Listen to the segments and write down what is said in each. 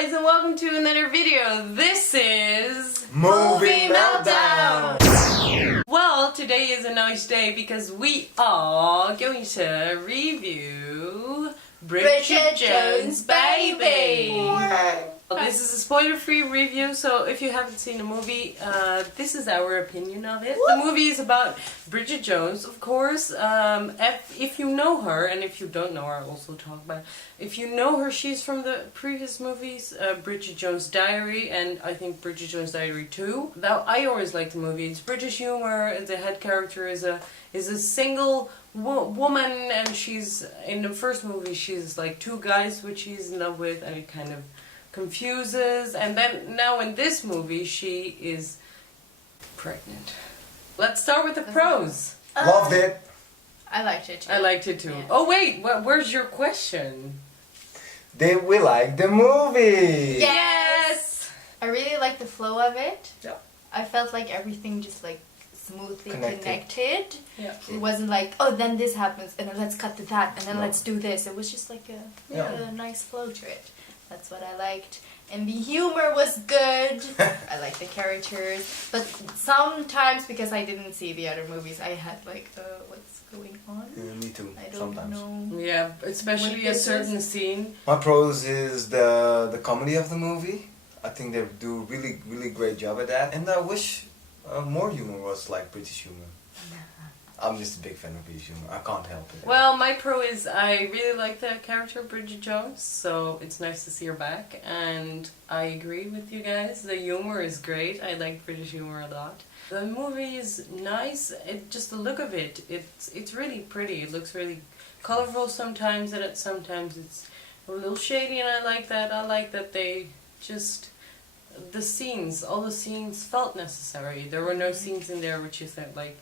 guys, and welcome to another video. This is Movie Meltdown! Well, today is a nice day because we are going to review Bridget Jones' Baby. This is a spoiler-free review, so if you haven't seen the movie, this is our opinion of it. The movie is about Bridget Jones, of course. If you know her, and if you don't know her, I'll also talk about it. If you know her, she's from the previous movies, Bridget Jones' Diary, and I think Bridget Jones' Diary 2. Now, I always like the movie. It's British humor. The head character is a single woman, and she's in the first movie. She's like two guys which she's in love with, and it kind of confuses, and then now in this movie she is pregnant. Let's start with the pros. Loved it. I liked it too. I liked it too. Yeah. Oh wait, where's your question? Did we like the movie? Yes! I really liked the flow of it. Yeah. I felt like everything just like smoothly connected. Yeah. It wasn't like, oh, then this happens and then let's cut to that and then let's do this. It was just like a nice flow to it. That's what I liked. And the humor was good. I liked the characters. But sometimes, because I didn't see the other movies, I had like, what's going on? Me too, I don't know. Yeah, especially a certain scene. My pros is the comedy of the movie. I think they do really great job at that. And I wish more humor was like British humor. I'm just a big fan of British humor. I can't help it. Well, my pro is I really like the character of Bridget Jones, so it's nice to see her back, and I agree with you guys. The humor is great. I like British humor a lot. The movie is nice. Just the look of it, it's really pretty. It looks really colorful sometimes, and sometimes it's a little shady, and I like that. I like that they just all the scenes felt necessary. There were no scenes in there which you said like,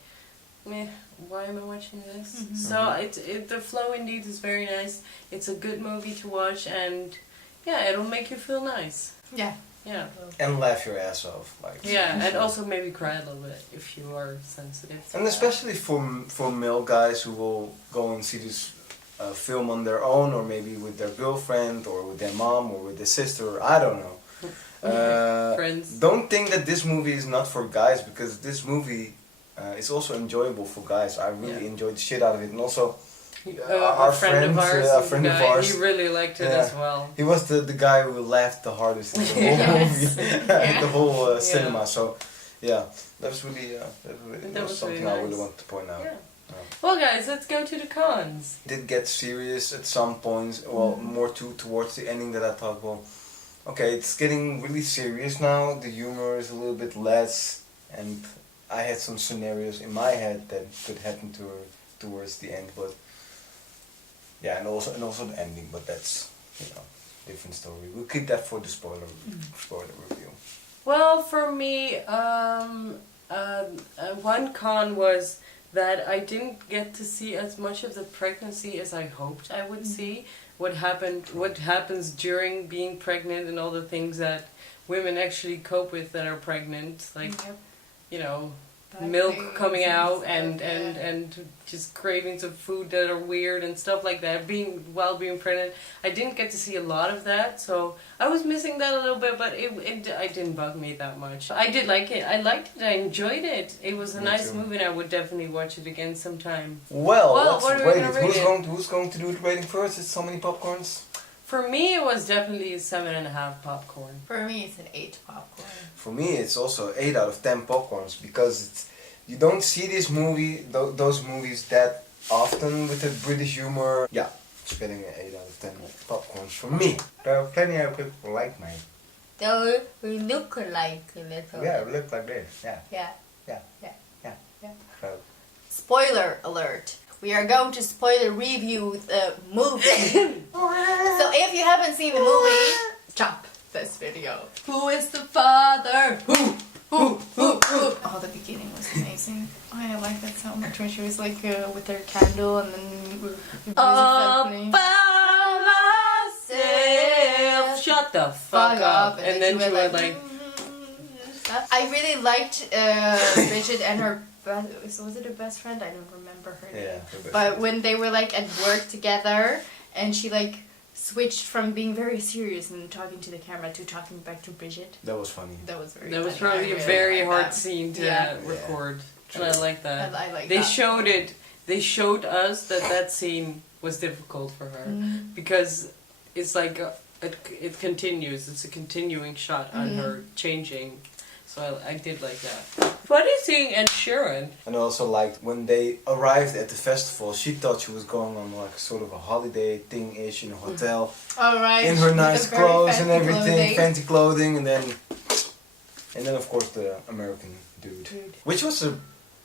meh, why am I watching this? Mm-hmm. So the flow indeed is very nice. It's a good movie to watch, and yeah, it'll make you feel nice. Yeah. Yeah. And laugh your ass off. Like. Yeah, and also maybe cry a little bit if you are sensitive. And especially for male guys who will go and see this film on their own, or maybe with their girlfriend, or with their mom, or with their sister, I don't know. Friends. Don't think that this movie is not for guys, because this movie it's also enjoyable for guys. I really enjoyed the shit out of it, and also our friend of ours, he really liked it as well. He was the guy who laughed the hardest in the whole movie, the whole cinema. So yeah, that was really that was something really nice. I really want to point out. Yeah. Well, guys, let's go to the cons. It did get serious at some points. Well, more towards the ending that I thought, well, okay, it's getting really serious now. The humor is a little bit less, and I had some scenarios in my head that could happen to her towards the end, but yeah, and also the ending. But that's different story. We'll keep that for the spoiler review. Well, for me, one con was that I didn't get to see as much of the pregnancy as I hoped I would see. What happens during being pregnant, and all the things that women actually cope with that are pregnant, like. Milk coming out and just cravings of food that are weird and stuff like that while being pregnant. I didn't get to see a lot of that, so I was missing that a little bit, but it didn't bug me that much. I did like it. I liked it. I enjoyed it. It was a nice movie, and I would definitely watch it again sometime. Well, let's what are rate we it. gonna rate Who's going to do the rating first? It's so many popcorns. For me, it was definitely a 7.5 popcorn. For me, it's an 8 popcorn. For me, it's also 8 out of 10 popcorns, because you don't see this movie, those movies that often with the British humor. Yeah, it's getting an 8 out of 10 popcorns for me. There are plenty of people like me. They look like a little. Yeah, we look like this. Yeah. Yeah. So. Spoiler alert. We are going to spoiler review the movie. So if you haven't seen the movie, stop this video. Who is the father? Who? Oh, the beginning was amazing. I like that so much when she was like with her candle and then the music happening. Myself. Shut the fuck up. And then she went like. I really liked Bridget and her. Was it her best friend? I don't remember her name. Yeah. But when they were like at work together, and she like switched from being very serious and talking to the camera to talking back to Bridget. That was funny. That was very That was funny. probably I a really very like hard that. scene to Yeah. record. And I like that. I like They that. showed it. They showed us that scene was difficult for her because it's like it continues. It's a continuing shot on her changing. So I did like that. Funny seeing Ed Sheeran. And I also liked when they arrived at the festival, she thought she was going on like sort of a holiday thing-ish in a hotel. Alright. In her with nice the very clothes and fancy everything, clothing. fancy clothing, and then of course the American dude. Which was a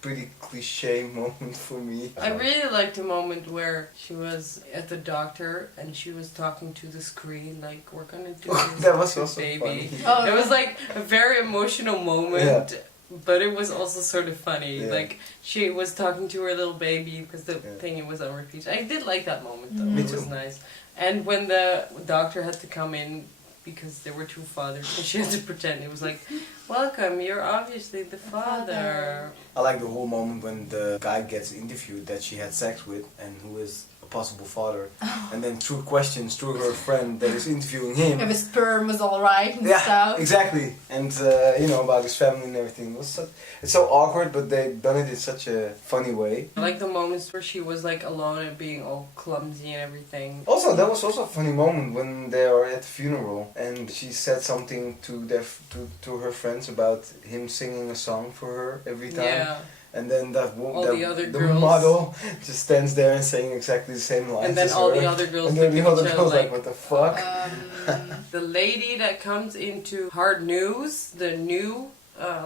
pretty cliche moment for me. I really liked the moment where she was at the doctor and she was talking to the screen like, we're gonna do this, That was also baby. funny. Oh, It was like a very emotional moment, but it was also sort of funny. Yeah. Like she was talking to her little baby because the thing was on repeat. I did like that moment though. Me It was too. nice. And when the doctor had to come in because there were two fathers and she had to pretend, it was like, welcome, you're obviously the father. I like the whole moment when the guy gets interviewed that she had sex with and who is a possible father. And then through questions, through her friend that is interviewing him. If his sperm was alright and Yeah, stuff. exactly. And, you know, about his family and everything. It's so awkward, but they've done it in such a funny way. I like the moments where she was like alone and being all clumsy and everything. Also, that was also a funny moment when they are at the funeral and she said something to to her friends about him singing a song for her every time. Yeah. And then the girls. model just stands there and saying exactly the same lines. And then as all her. the other girls And then look the at other each other girls like, like, what the fuck? The lady that comes into Hard News, the new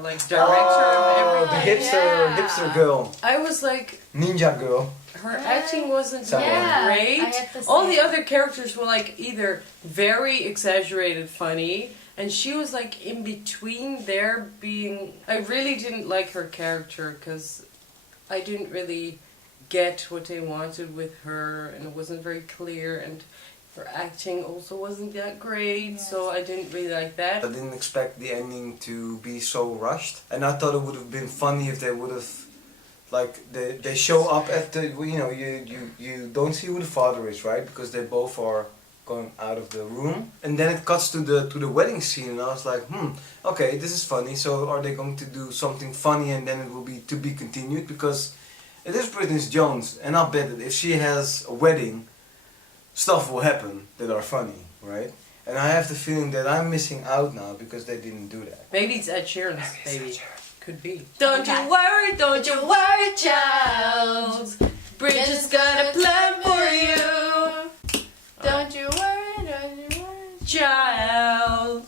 like director of the everything. hipster girl, I was like, ninja girl. her acting wasn't Someone. Yeah, great. I have to All say. the other characters were like either very exaggerated funny, and she was like in between there being... I really didn't like her character because I didn't really get what they wanted with her, and it wasn't very clear, and her acting also wasn't that great, so I didn't really like that. I didn't expect the ending to be so rushed, and I thought it would have been funny if they would have, like, they show up at the, you know, you don't see who the father is, right? Because they both are going out of the room, and then it cuts to the wedding scene, and I was like, okay, this is funny. So are they going to do something funny, and then it will be to be continued? Because it is Britney Jones, and I'll bet that if she has a wedding, stuff will happen that are funny, right? And I have the feeling that I'm missing out now because they didn't do that. Maybe it's Ed Sheeran's baby. Ed Sheeran. Could be. Don't you worry, don't you worry, child. Bridget's got a plan for you. Don't you worry, Child,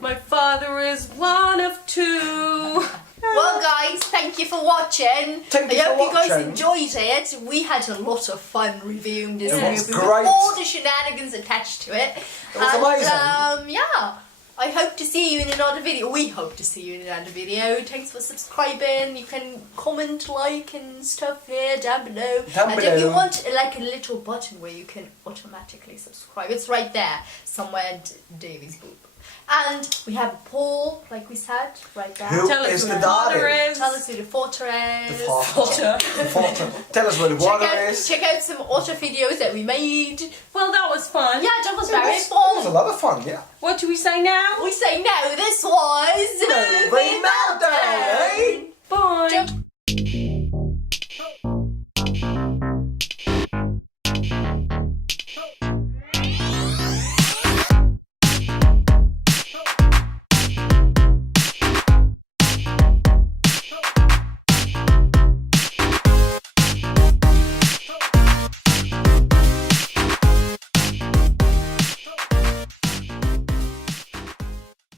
my father is one of two. Well guys, thank you for watching. Thank you I hope for you guys watching. enjoyed it. We had a lot of fun reviewing this It was movie with great. all the shenanigans attached to it. It was amazing. Yeah. I hope to see you in another video. We hope to see you in another video. Thanks for subscribing. You can comment, like and stuff here down below. Down and if you below. want like a little button where you can automatically subscribe, it's right there somewhere Davy's boob. And we have a poll, like we said, right there. Who Tell us is who the the father daughter? is. Tell us who the father is. The father. The father. Tell us where the water is. Check out some other videos that we made. Well, that was fun. Yeah, that was It very was a fun. lot of fun, yeah. What do we say now? We say no, this was Movie Meltdown, eh? Bye. Jump.